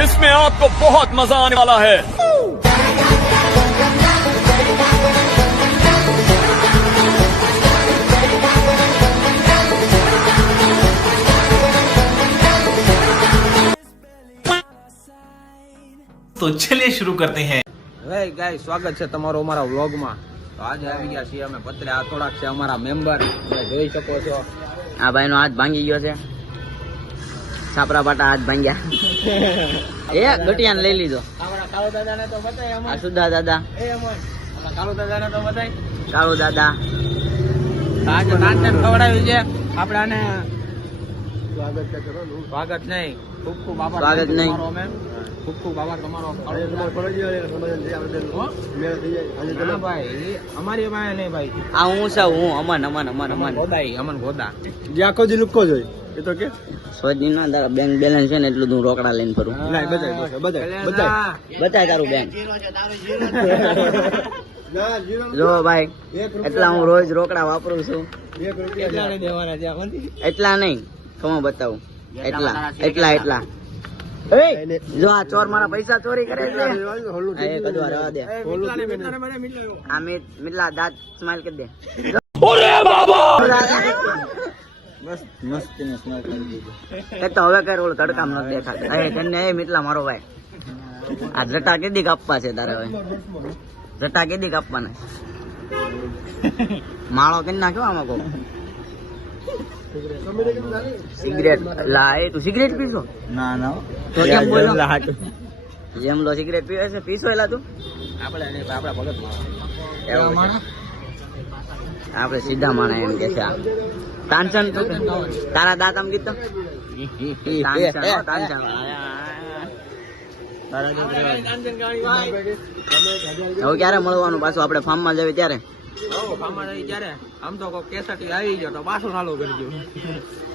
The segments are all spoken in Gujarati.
इसमें आपको बहुत मजा आने वाला है तो चलिए शुरू करते हैं હે ગાય સ્વાગત છે તમારું અમારા વ્લોગમાં તો આજે આવી ગયા છીએ અમે પત્રે આ થોડાક છે અમારા મેમ્બર તમે જોઈ શકો છો આ ભાઈ નો હાથ ભાંગી ગયો છે છાપરા પાટા હાથ ભાંગ્યા. એ ગટિયાને લઈ લીધો. આપણા કાળુ દાદાને તો બતાય સુધા દાદા. એ અમર આપણા કાળુ દાદાને તો બતાય કાળુ દાદા. ખવડાવ્યું છે. આપણે આને સ્વાગત નહીં. ખૂબ ખૂબ આભાર સ્વાગત નહીં. ખૂબ ખૂબ આભાર તમારો ભાઈ અમારી પાસે નહીં ભાઈ. આ હું છું હું અમન અમન અમન અમન ગોદાઈ અમન ગોદા. આખો દી લુક્કો જોઈ એ તો કે? સો ના તારા બેંક બેલેન્સ છે ને એટલું હું રોકડા લઈને ફરું. ના બધાય બધાય બધાય તારું બેંક. જો ભાઈ એટલા હું રોજ રોકડા વાપરું છું? એટલા નહીં. ખમો બતાવું. એટલા એટલા એટલા. જો આ ચોર મારા પૈસા ચોરી કરે છે. આ મિટલા દાંત સ્માઈલ કરી દે. કઈ જટા કેદી કાપવા છે તારે હવે? જટા કેદી કાપવાના માળો કરી નાખ્યો આમાં કો સિગરેટ લા એ તું સિગરેટ પીશો ના ના. તો કેમ બોલો. જેમ લો સિગરેટ પીવે છે પીશો એલા તું? આપણે આપણા ભગતમાં. એવું. આપણે સીધા માણા એમ કે છે આ. તાનસન તું? તારા દાંત આમ તાનસન હવે ક્યારે મળવાનું પાછું? આપણે ફાર્મમાં જઈએ ત્યારે? તો કઈ કેસટી આવી ગયો તો પાછું ચાલુ કરજો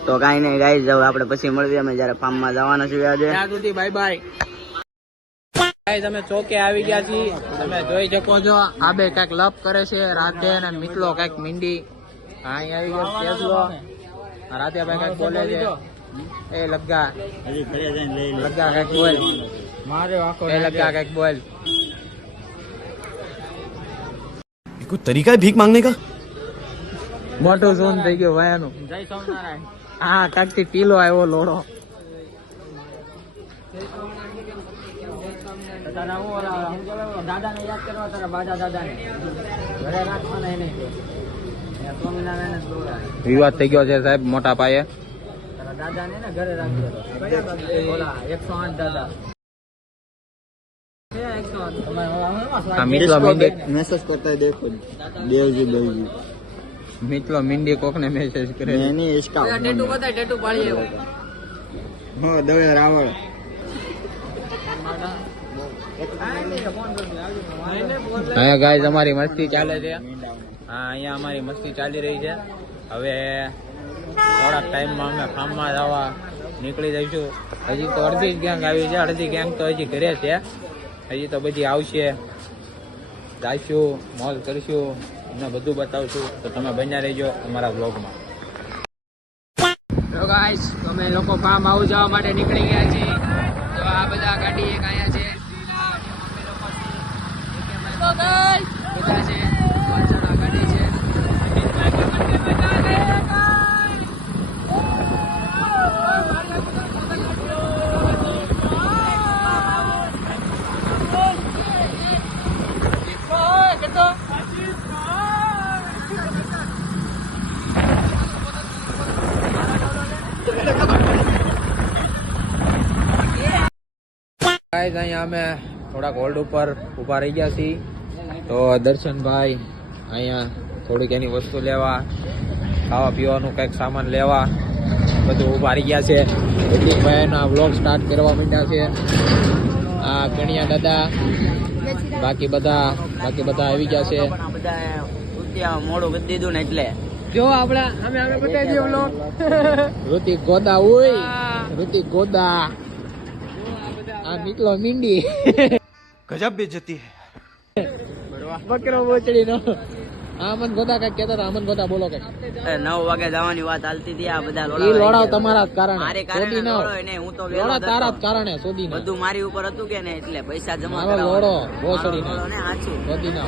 તો કાંઈ નહીં ગાઈ જાવ આપણે પછી મળીએ અમે જયારે ફાર્મમાં જવાના છીએ આજે. બાય બાય તમે ચોકે આવી ગયા છીએ. તમે જોઈ શકો છો આ બે કંઈક લપ કરે છે રાતે અને મીટલો કંઈક મીંડી. અહીં આવી ગયો કેસલો. આ રાતે ભાઈ કંઈક બોલે છે. એ લગ્ગા. લગ્ગા કંઈક બોલ. એ લગ્ગા કંઈક બોલ. કોઈ તરીકા ભીખ માંગને કા મોટો ઝોન થઈ ગયો વાયાનો. જય સોમનારાયણ હા કાકથી પીલો આવ્યો લોડો વિવાદ થઈ ગયો છે સાહેબ મોટા પાયે. દાદાને ને ઘરે રાખજો એકસો આઠ દાદા. આ મિતલો મેસેજ કરતા દેખો દેવજી દેવજી. મિતલો મીંડી કોક મેસેજ કરે એની ઇસ્કા ટેટુ બતાય ટેટુ પાડી આવ્યો. હા દવે રાવળ. અહીંયા ગાય અમારી મસ્તી ચાલે છે. હા અહીંયા અમારી મસ્તી ચાલી રહી છે. હવે થોડાક ટાઈમમાં અમે ફાર્મમાં જવા નીકળી જઈશું. હજી તો અડધી જ ગેંગ આવી છે. અડધી ગેંગ તો હજી ઘરે છે. હજી તો બધી આવશે. જાઈશું મોલ કરીશું એમને બધું બતાવશું. તો તમે બન્યા રહેજો અમારા બ્લોગમાં તો ગાઈસ અમે લોકો ફાર્મ હાઉસ જવા માટે નીકળી ગયા છીએ. તો આ બધા ગાડી એક અહીંયા છે બધા છે પાછળ આ ગાડી છે ગાઈઝ અહીંયા અમે થોડાક હોલ્ડ ઉપર ઊભા રહી ગયા છીએ. તો દર્શનભાઈ અહીંયા થોડીક એની વસ્તુ લેવા ખાવા પીવાનું કંઈક સામાન લેવા બધું ઊભા રહી ગયા છે. પ્રતિકભાઈ એના વ્લોગ સ્ટાર્ટ કરવા માંડ્યા છે. આ કણિયા દાદા બાકી બધા બાકી બધા આવી ગયા છે. મોડું કરી દીધું ને એટલે જો આપડા અમે અમે બતાવી દઈએ વ્લોગ. ઋતિક ગોદા ઓય ઋતિક ગોદા. આ મીંડી. ગજબ બે જતી હે. બકરો બોચડીનો આમન ગોદા કઈ કેતા હતા ગોદા બોલો કઈ નવ વાગે જવાની વાત હાલતી હતી આ બધા લોડા લોડા તમારા જ કારણે. મારે કારણે એને હું તો લોડા તારા જ કારણે સોદી બધું મારી ઉપર હતું કે ને એટલે પૈસા જમા કરાવો લોડો બોસડી ને આછું સોદી નો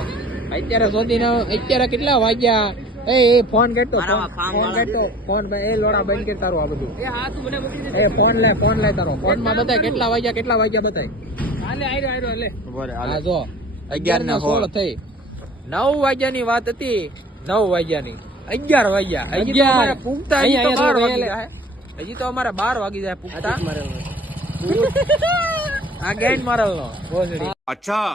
અત્યારે સોદી ના અત્યારે કેટલા વાગ્યા? એ એ ફોન કેટો ફોન કેટો ફોન એ લોડા બંધ કે તારો આ બધું. એ હા તું મને મોકલી દે. એ ફોન લે ફોન લે તારો. ફોનમાં બતાય કેટલા વાગ્યા કેટલા વાગ્યા બતાય? હાલે આયરો આયરો લે બોરે હા જો. 11 ના 16 થઈ. 9 વાગ્યા ની વાત હતી. 9 વાગ્યા ની 11 વાગ્યા. હજી તો અમારે પૂગતા હજી તો 12 વાગી જાય. હજી તો અમારે 12 વાગી જાય પૂગતા. આ ગેન મારલનો અચ્છા.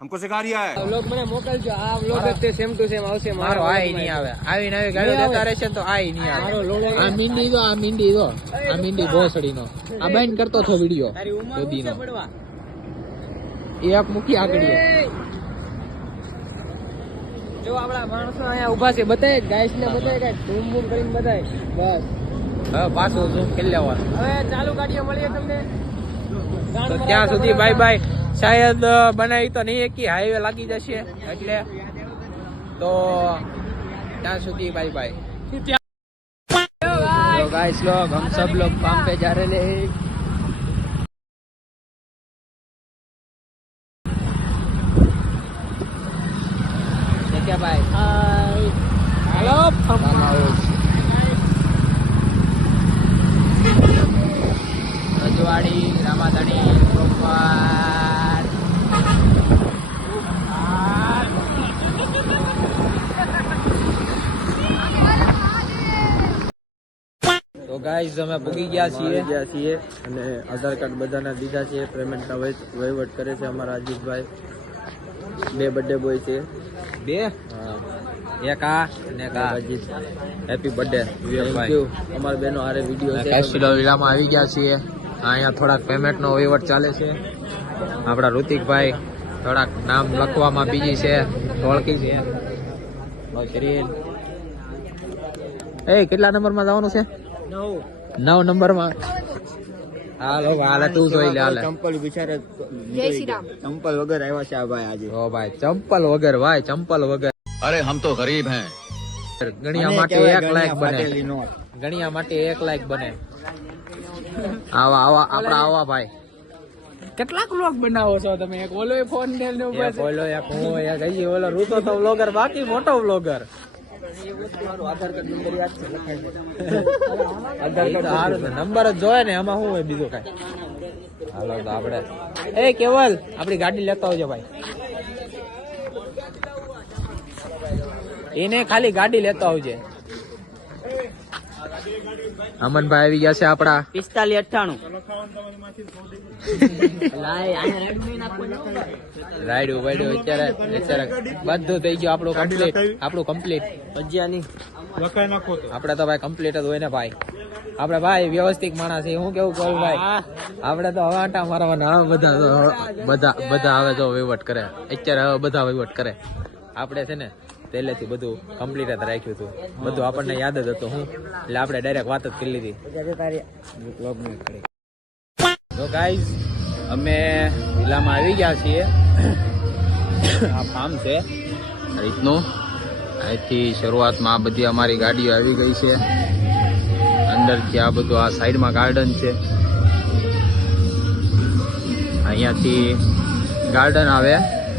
हमको सिखा रिया है વ્લોગ મને મોકલજો આ વ્લોગ જ તે સેમ ટુ સેમ આવશે મારો આય નહીં આવે આવીને આવી ગાડીઓ દેતા રહેશે ને તો આય નહીં આવે આ મીંડી દો આ મીંડી દો આ મીંડી ભોસડી નો આ બેન કરતો છો વિડિયો મોદી નો એ એક મૂકી આગળ જો આપણા માણસો અહીંયા ઊભા છે બતાય ગાઈસ ને બતાય કે ધૂમ બૂમ કરીને બતાય બસ હવે પાછું ઝૂમ કરી લેવાનું હવે ચાલુ ગાડીઓ મળીએ તમને તો ત્યાં સુધી બાય બાય શાયદ અ, બનાવી તો નહીં એકી હાઈવે લાગી જશે એટલે તો ત્યાં સુધી બાય બાય तो गाइस लोग हम सब लोग काम पे जा रहे हैं क्या भाई हेलो રજવાડી રામાધણી પ્રોપર ગાઈઝ અમે ભૂગી ગયા છીએ. ગયા છીએ અને આધાર કાર્ડ બધાના દીધા છે. પેમેન્ટના વહી- વહીવટ કરે છે અમારા અજીતભાઈ બે બર્થડે બોય છે. બે? એક આ અને એક આ. Ajit. Happy birthday thank you અમારા બેનો હારે વીડિયો છે. કેસ્ટિલો વિલામાં આવી ગયા છીએ. અહીંયા થોડાક પેમેન્ટનો વહીવટ ચાલે છે. આપણા ઋતિકભાઈ થોડાક નામ લખવામાં બીજી છે. ઓળખી છે. એ કેટલા નંબરમાં જવાનું છે? નવ નંબરમાં ચંપલ વગર ભાઈ ચંપલ વગર અરે હમ તો ગરીબ હે. ગણિયા માટે એક લાયક બને. ગણિયા માટે એક લાયક બને. આવા આવા આપડા આવા ભાઈ. કેટલાક વ્લોગ બનાવો છો તમે? એક ઓલો ફોન ઓલો એક હું ઓલો રૂતો તો વ્લોગર બાકી મોટો વ્લોગર નંબર જ જોયે ને એમાં શું હોય બીજું કઈ? હાલો તો આપણે. એ કેવલ આપણી ગાડી લેતા આવજો ભાઈ. એને ખાલી ગાડી લેતા આવજે. અમનભાઈ આવી ગયા છે આપણા. પિસ્તાલીસ અઠ્ઠાણું. રાયડું વાયડું અત્યારે અત્યારે બધું થઈ ગયું આપણું કમ્પ્લીટ આપણું કમ્પ્લીટ ભજીયાની આપડે તો. ભાઈ કમ્પ્લીટ જ હોય ને ભાઈ. આપણે ભાઈ વ્યવસ્થિત માણસ છે હું કેવું કહું ભાઈ? આપણે તો હવે આટા મારવાના હવે બધા બધા બધા હવે તો વહીવટ કરે. અત્યારે હવે બધા વહીવટ કરે. આપણે છે ને પહેલેથી બધું કમ્પ્લીટ જ રાખ્યું હતું. બધું આપણને યાદ જ હતું હું. એટલે આપણે ડાયરેક્ટ વાત જ કરી લીધી. તો ગાઈઝ અમે વિલામાં આવી ગયા છીએ. આ ફાર્મ છે. રીતનું. અહીંથી શરૂઆતમાં આ બધી અમારી ગાડીઓ આવી ગઈ છે. અંદરથી આ બધું આ સાઈડમાં ગાર્ડન છે. અહીંયાથી ગાર્ડન આવે.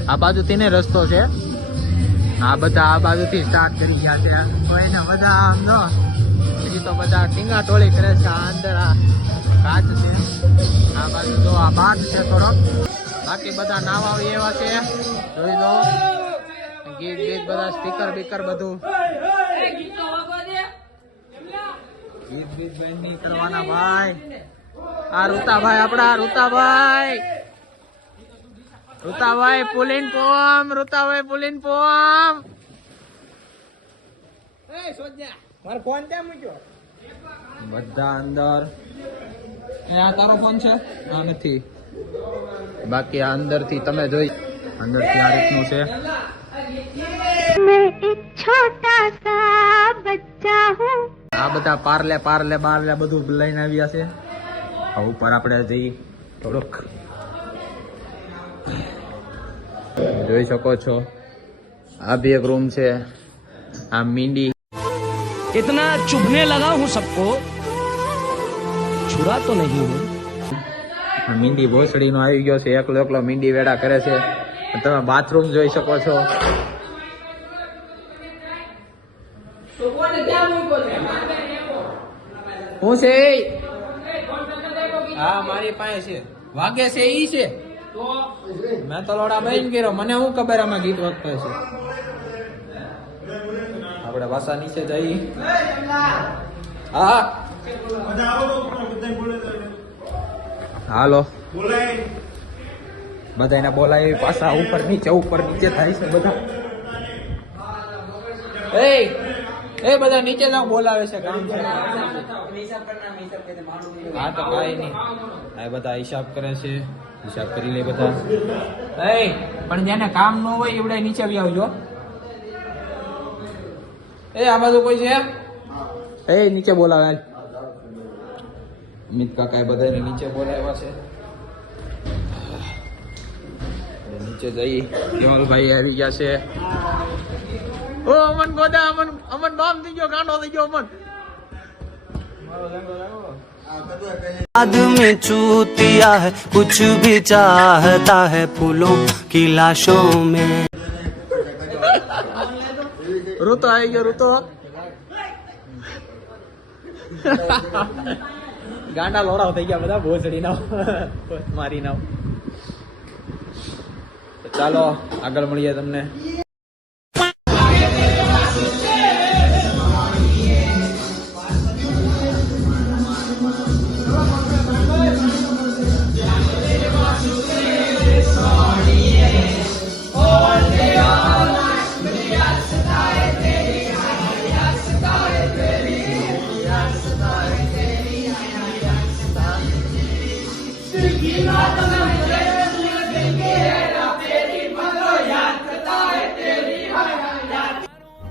આ બાજુથી ને રસ્તો છે. આ બધા આ બાજુથી સ્ટાર્ટ કરી ગયા છે. બધા આમ જો હજી તો બધા ટીંગા ટોળી કરે છે અંદર આ કાચ છે. આ બાજુ તો આ બાગ છે થોડોક બાકી બધા નાવા એવા છે. જોઈ લો. ગીત ગીત બધા સ્પીકર બીકર બધું. ગીત ગીત બેન કરવાના ભાઈ. આ રૂતાભાઈ આપડા રૂતાભાઈ. રૂતાભાઈ પુલિન પોમ, રૂતાભાઈ પુલિન પોમ. મારો ફોન ત્યાં મૂક્યો? બધા અંદર. એ તારો ફોન છે? આ નથી. બાકી આ અંદરથી તમે જોઈ. અંદરથી આ રીતનું છે? આ બધા પારલે પારલે બારલે બધું લઈને આવ્યા છે. ઉપર આપણે જઈ થોડુંક. જોઈ શકો છો. આ બી એક રૂમ છે. આ મીંડી. इतना चुभने लगा हूँ सबको छुरा तो नहीं हूँ આ મીંડી ભોસડીનો આવી ગયો છે એકલો એકલો મીંડી વેડા કરે છે તમે બાથરૂમ જોઈ શકો છો હું છે એ? હા મારી પાસે છે વાગે છે ઈ છે મેં તો લોડા બેન કર્યો મને શું ખબર આમાં ગીત વાગતો છે આપણે વાસા નીચે જઈ હા હાલો. બધાને બોલાય, પાછા ઉપર નીચે ઉપર નીચે થાય છે બધા. એ એ બધા નીચે બોલાવે છે કામ હા, તો કાંઈ નહીં. આ બધા હિસાબ કરે છે. હિસાબ કરી લે બધા. એ પણ જેને કામ ન હોય એવડે નીચે આવી આવજો. એ આ બાજુ કોઈ છે એ નીચે બોલાવે હાલ મિત કાકા એ બધાને નીચે બોલાવ્યા છે નીચે જઈ કેવલભાઈ આવી ગયા છે ઓ અમન ગોદા અમન અમન બામ થઈ ગયો ગાંડો થઈ ગયો અમન बाद में चूतिया है कुछ भी चाहता है फूलों की लाशों में ઋતો આવી ગયો રૂતો ગાંડા લોડા થઈ ગયા બધા ભોસડી ના મારી ના ચાલો, આગળ મળીએ તમને.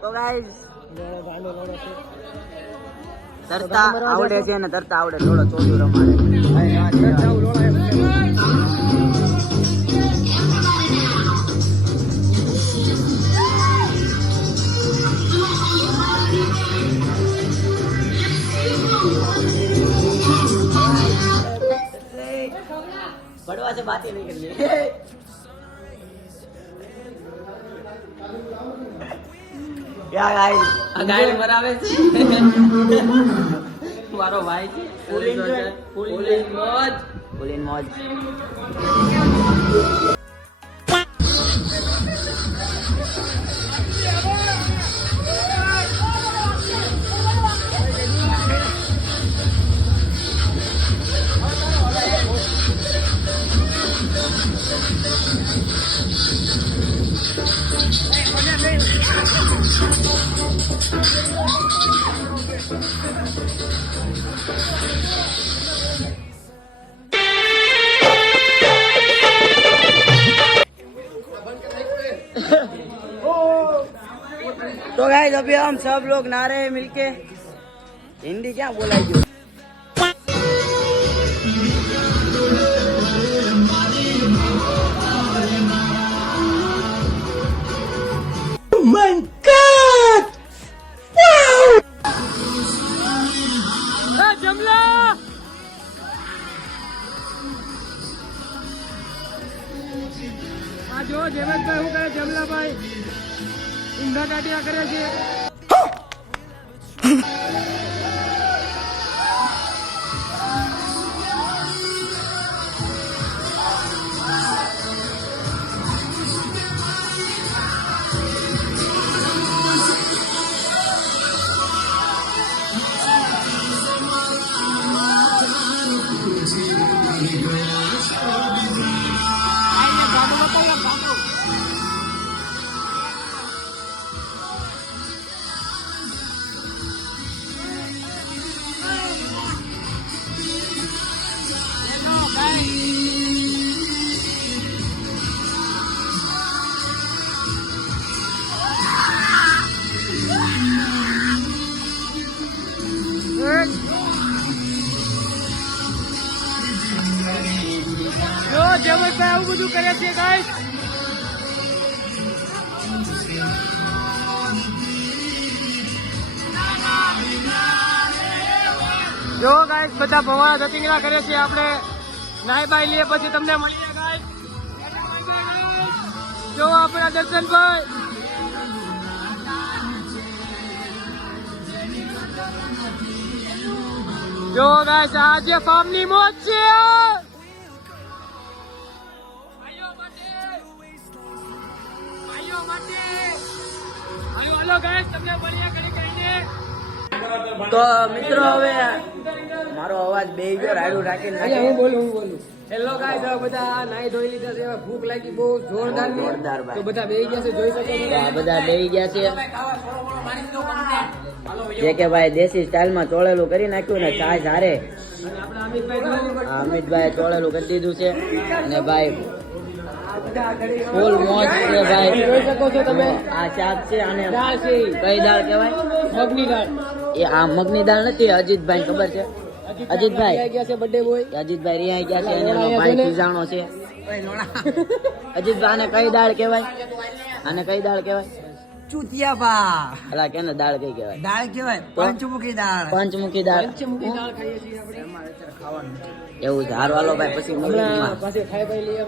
તો ગાઈઝ તરતા આવડે છે? ને તરતા આવડે લોડો ચોડો રમાડે. પડવા છે બાતી નહીં કરી યાર આ ગાઈડ બરાબર છે? મારો ભાઈ છે. ફૂલ એન્જોય મોજ મોજ तो गाइस अभी हम सब लोग नारे मिलके। हिंदी क्या बोला જમલાભાઈ ઊંધા કાઢ્યા કરે છે. જો જયવંતભાઈ આવું બધું કરે છે ગાઈસ જો ગાઈસ બધા ભવાના ધતિંગડા કરે છે આપણે. નાઈ બાઈ લઈએ પછી તમને મળીએ ગાઈસ જો આપણા દર્શનભાઈ. જો ગાઈસ આજે ફાર્મની મોજ છે તો મિત્રો હવે મારો અવાજ બે ગયો રાયડું રાખી નાખી. હું બોલું હું બોલું. હેલો ગાઈસ હવે બધા નાઈ ધોઈ લીધા છે ભૂખ લાગી બહુ જોરદાર જોરદાર તો બધા બેહી ગયા છે જોઈ શકો બધા બેહી ગયા છે. જે કે ભાઈ દેશી સ્ટાઇલમાં ચોળેલું કરી નાખ્યું ને ચા હારે અમિતભાઈ ચોળેલું કરી દીધું છે. અને ભાઈ ફૂલ મોજ છે ભાઈ. જોઈ શકો છો તમે. આ શાક છે અને દાળ છે. કઈ દાળ કહેવાય? મગની દાળ. એ આ મગની દાળ નથી અજીતભાઈ ખબર છે? અજીતભાઈ ગયા છે બર્થડે બોય અજીતભાઈ રિયા ગયા છે અને એનો ભાઈ ખીજાણો છે. અજીતભાઈ આને કઈ દાળ કહેવાય? આને કઈ દાળ કહેવાય? ચૂતિયા અલા કેને દાળ કઈ કહેવાય? દાળ કહેવાય? પંચમુખી દાળ. પંચમુખી દાળ. પંચમુખી દાળ ખાઈએ છીએ આપણે. એવું ધાર વાલો ભાઈ પછી ખાઈ લઈએ